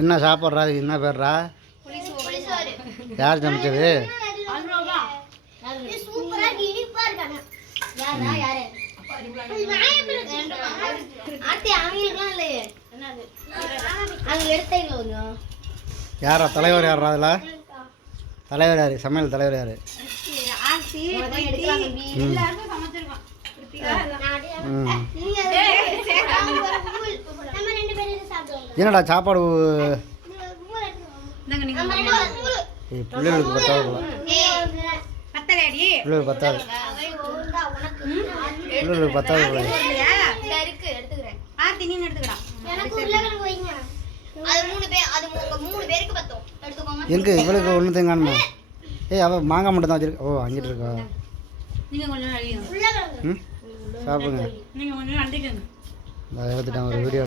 என்ன சாப்பிட்றா? அதுக்கு என்ன பேர்றா? யார் சமைச்சது? யாரா தலைவர்? யாரா அதில் தலைவர்? யார் சமையல் தலைவர்? யார்? என்னடா சாப்பாடு பிள்ளைகளுக்கு பத்தாது, பிள்ளைகளுக்கு பத்தாது, பிள்ளைகளுக்கு பத்தாது. எங்கே இவளுக்கு ஒன்று தேங்காணுமா? ஏய் அவள் மாங்காய் மட்டும் தான் வச்சிருக்கா. ஓ அங்கிட்டு இருக்கா? ம் சாப்பிடுங்க. எடுத்துட்டேன் ஒரு வீடியோ.